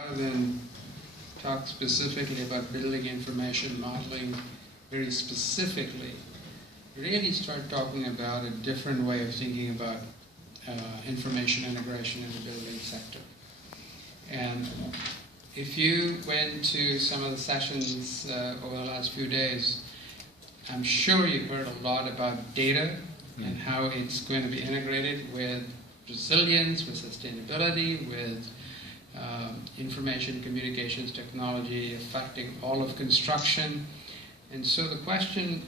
Rather than talk specifically about building information modeling very specifically, really start talking about a different way of thinking about information integration in the building sector. And if you went to some of the sessions over the last few days, I'm sure you've heard a lot about data and how it's going to be integrated with resilience, with sustainability, with information communications technology affecting all of construction. And so the question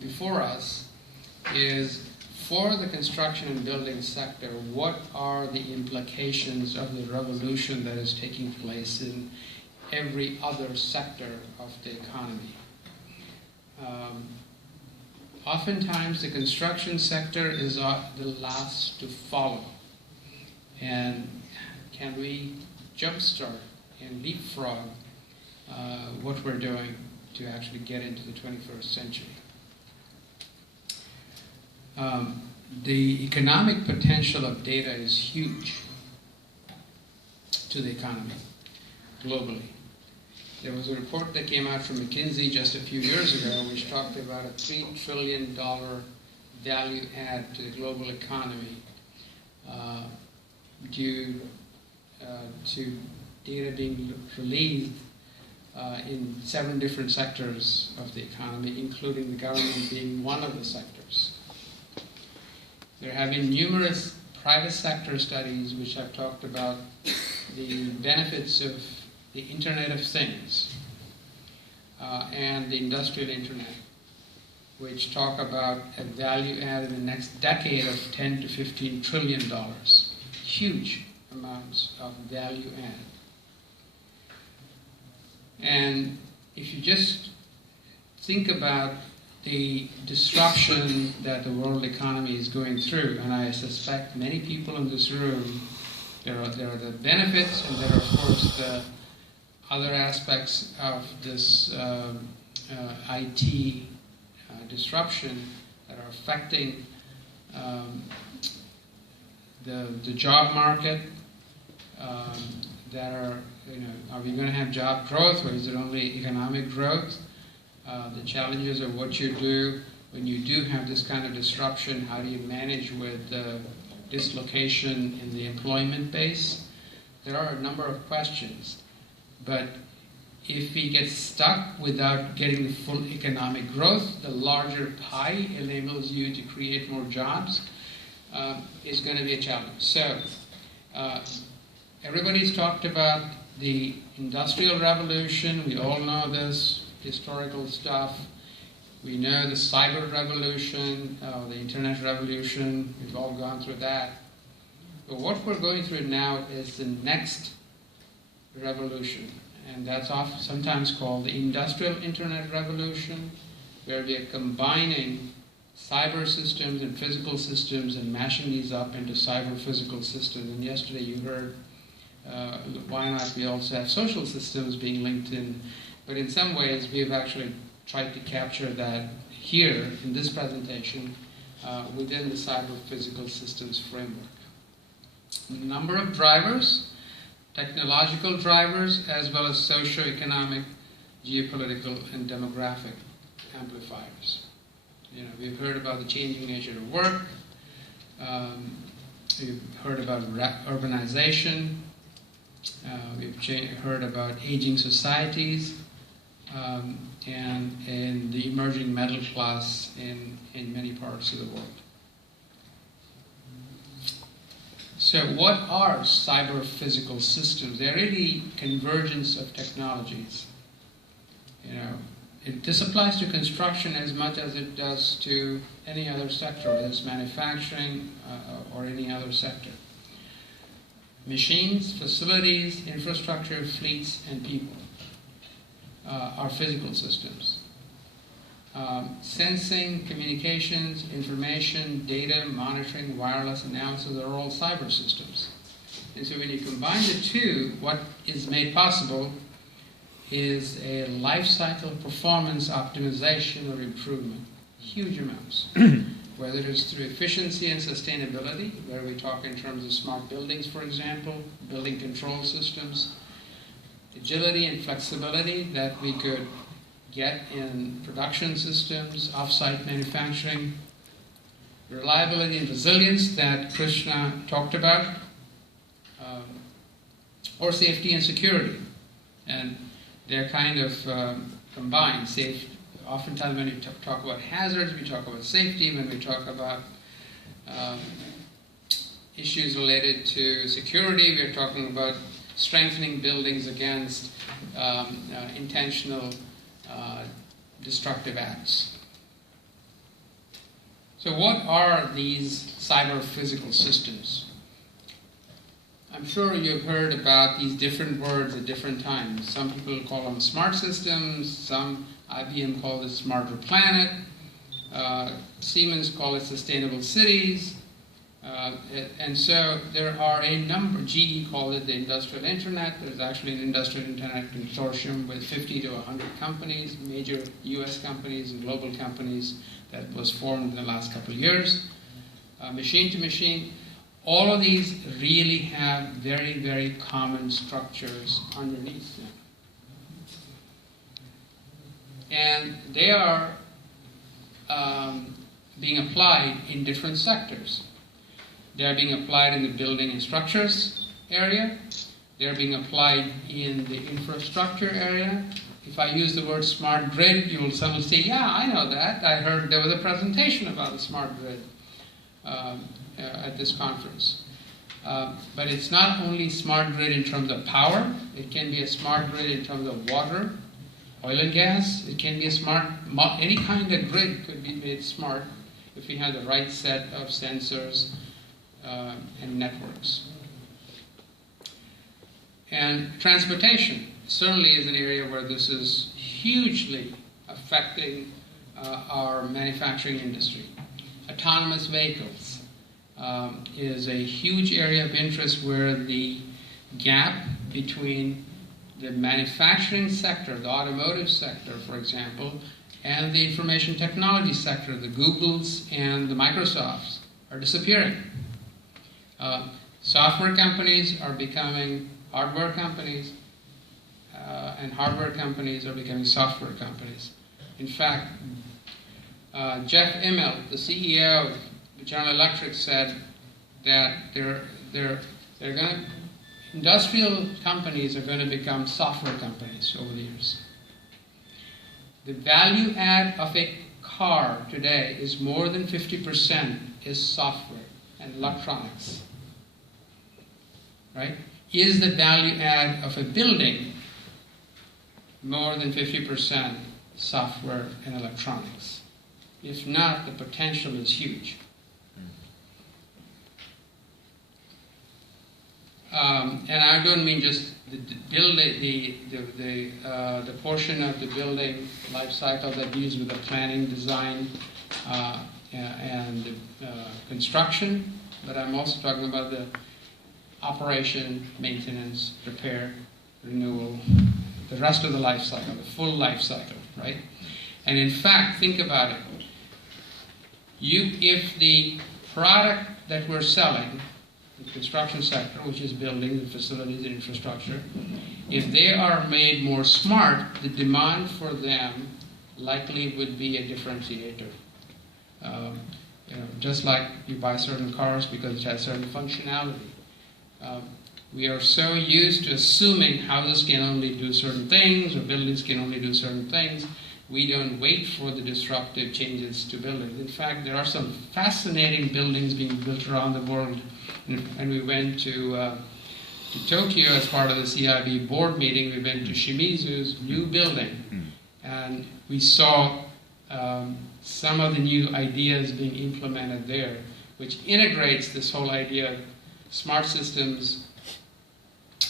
before us is, for the construction and building sector, what are the implications of the revolution that is taking place in every other sector of the economy? Oftentimes the construction sector is the last to follow. And can we jumpstart and leapfrog what we're doing to actually get into the 21st century? The economic potential of data is huge to the economy globally. There was a report that came out from McKinsey just a few years ago which talked about a $3 trillion value add to the global economy due to data being released in 7 different sectors of the economy, including the government being one of the sectors. There have been numerous private sector studies which have talked about the benefits of the Internet of Things and the industrial Internet, which talk about a value add in the next decade of $10 to $15 trillion. Huge amounts of value add. And if you just think about the disruption that the world economy is going through, and I suspect many people in this room, there are the benefits and there are, of course, the other aspects of this IT disruption that are affecting the job market, that are, are we going to have job growth or is it only economic growth? The challenges of what you do when you do have this kind of disruption, how do you manage with dislocation in the employment base? There are a number of questions. But if we get stuck without getting the full economic growth, the larger pie enables you to create more jobs, is going to be a challenge. So everybody's talked about the Industrial Revolution. We all know this historical stuff. We know the cyber revolution, the internet revolution. We've all gone through that. But what we're going through now is the next revolution, and that's sometimes called the industrial internet revolution, where we are combining cyber systems and physical systems and mashing these up into cyber physical systems. And yesterday you heard why not we also have social systems being linked in. But in some ways, we've actually tried to capture that here in this presentation within the cyber physical systems framework. A number of drivers, technological drivers, as well as socio-economic, geopolitical, and demographic amplifiers. We've heard about the changing nature of work. We've heard about urbanization. We've heard about aging societies. And the emerging middle class in many parts of the world. So what are cyber physical systems? They're really convergence of technologies. This applies to construction as much as it does to any other sector, whether it's manufacturing or any other sector. Machines, facilities, infrastructure, fleets, and people are physical systems. Sensing, communications, information, data, monitoring, wireless analysis are all cyber systems. And so when you combine the two, what is made possible is a life cycle performance optimization or improvement. Huge amounts. whether it's through efficiency and sustainability, where we talk in terms of smart buildings, for example, building control systems, agility and flexibility that we could get in production systems, off-site manufacturing, reliability and resilience that Krishna talked about, or safety and security. And they're kind of combined. Oftentimes when we talk about hazards, we talk about safety. When we talk about issues related to security, we're talking about strengthening buildings against intentional destructive acts. So what are these cyber-physical systems? I'm sure you've heard about these different words at different times. Some people call them smart systems, some IBM calls it smarter planet, Siemens call it sustainable cities, and so there are a number. GE called it the industrial internet. There's actually an industrial internet consortium with 50 to 100 companies, major US companies and global companies, that was formed in the last couple of years. Machine to machine. All of these really have very, very common structures underneath them. And they are being applied in different sectors. They are being applied in the building and structures area. They are being applied in the infrastructure area. If I use the word smart grid, you will suddenly say, yeah, I know that. I heard there was a presentation about the smart grid at this conference. But it's not only smart grid in terms of power. It can be a smart grid in terms of water, oil and gas. It can be a smart, any kind of grid could be made smart if we have the right set of sensors and networks. And transportation certainly is an area where this is hugely affecting our manufacturing industry. Autonomous vehicles is a huge area of interest where the gap between the manufacturing sector, the automotive sector, for example, and the information technology sector, the Googles and the Microsofts, are disappearing. Software companies are becoming hardware companies, and hardware companies are becoming software companies. In fact, Jeff Immelt, the CEO of General Electric, said that industrial companies are going to become software companies over the years. The value add of a car today is more than 50% is software and electronics. Right? Is the value add of a building more than 50% software and electronics? If not, the potential is huge. And I don't mean just the portion of the building life cycle that deals with the planning, design, and construction, but I'm also talking about the operation, maintenance, repair, renewal, the rest of the life cycle, the full life cycle, right? And in fact, think about it. If the product that we're selling, the construction sector, which is buildings and facilities and infrastructure, if they are made more smart, the demand for them likely would be a differentiator. Just like you buy certain cars because it has certain functionality. We are so used to assuming houses can only do certain things or buildings can only do certain things. We don't wait for the disruptive changes to buildings. In fact, there are some fascinating buildings being built around the world. And we went to Tokyo as part of the CIB board meeting. We went to Shimizu's new building. And we saw some of the new ideas being implemented there, which integrates this whole idea of smart systems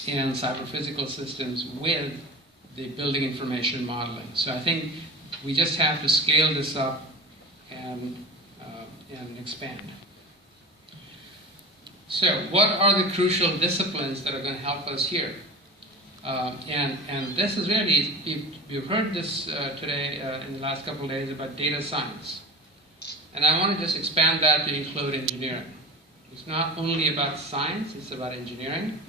and cyber-physical systems with the building information modeling. So I think we just have to scale this up and expand. So what are the crucial disciplines that are going to help us here? And this is really, you've heard this today in the last couple of days about data science. And I want to just expand that to include engineering. It's not only about science, it's about engineering.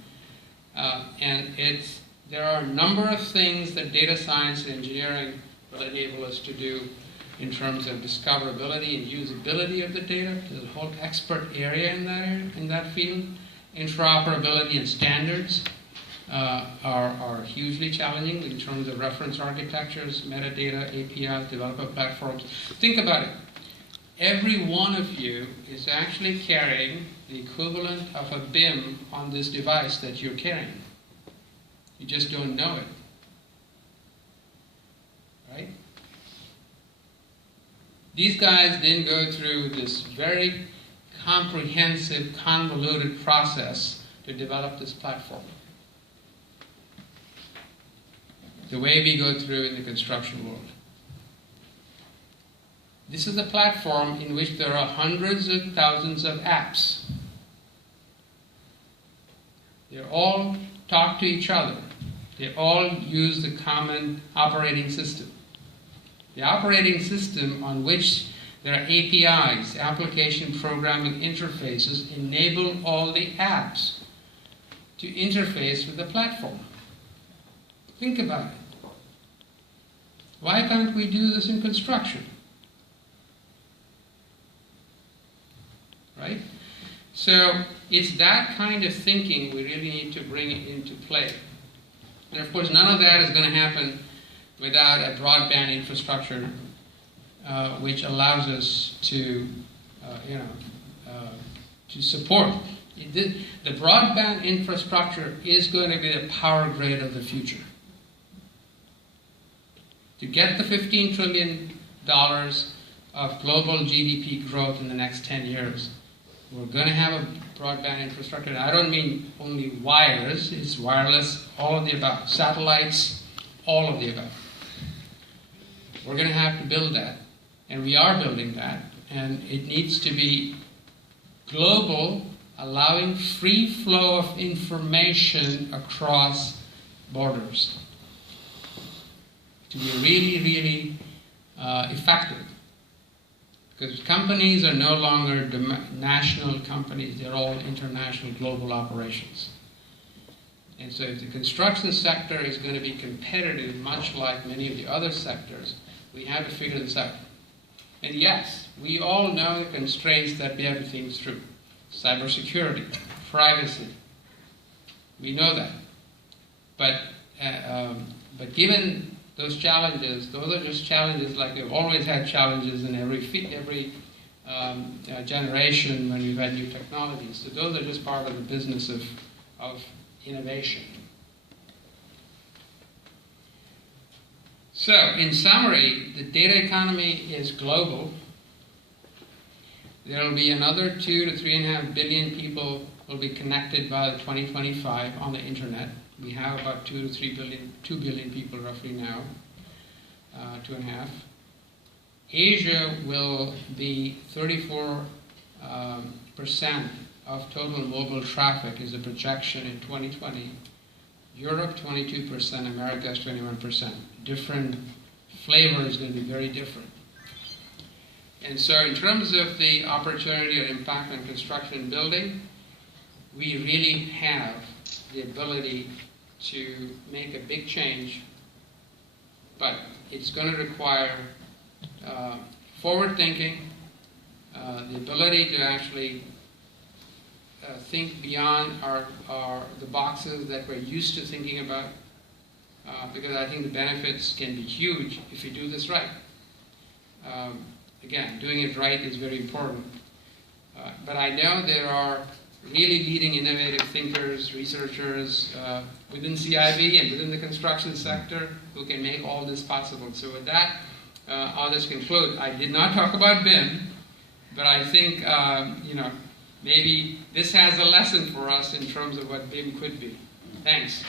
There are a number of things that data science and engineering will enable us to do in terms of discoverability and usability of the data. There's a whole expert area in that field. Interoperability and standards are hugely challenging in terms of reference architectures, metadata, APIs, developer platforms. Think about it. Every one of you is actually carrying the equivalent of a BIM on this device that you're carrying. You just don't know it. Right? These guys didn't go through this very comprehensive, convoluted process to develop this platform. The way we go through in the construction world. This is a platform in which there are hundreds of thousands of apps. They all talk to each other. They all use the common operating system. The operating system on which there are APIs, application programming interfaces, enable all the apps to interface with the platform. Think about it. Why can't we do this in construction? Right? So it's that kind of thinking we really need to bring into play. And of course, none of that is going to happen without a broadband infrastructure which allows us to, to support. The broadband infrastructure is going to be the power grid of the future. To get the $15 trillion of global GDP growth in the next 10 years, we're going to have a broadband infrastructure. And I don't mean only wires, it's wireless, all of the above. Satellites, all of the above. We're going to have to build that. And we are building that. And it needs to be global, allowing free flow of information across borders. To be really, really effective. Because companies are no longer national companies, they're all international, global operations. And so if the construction sector is going to be competitive, much like many of the other sectors, we have to figure this out. And yes, we all know the constraints that we have to think through. Cybersecurity, privacy. We know that. But given those challenges, those are just challenges like we've always had challenges in every generation when we've had new technologies. So those are just part of the business of innovation. So, in summary, the data economy is global. There will be another 2 to 3.5 billion people will be connected by 2025 on the internet. We have about 2 billion people roughly now, 2.5. Asia will be 34% of total mobile traffic is a projection in 2020. Europe 22%, America is 21%. Different flavor is going to be very different. And so in terms of the opportunity or impact on construction and building, we really have the ability to make a big change, but it's going to require forward thinking, the ability to actually think beyond the boxes that we're used to thinking about, because I think the benefits can be huge if you do this right. Again, doing it right is very important. But I know there are really leading innovative thinkers, researchers within CIB and within the construction sector who can make all this possible. So with that, I'll just conclude. I did not talk about BIM, but I think maybe this has a lesson for us in terms of what BIM could be. Thanks.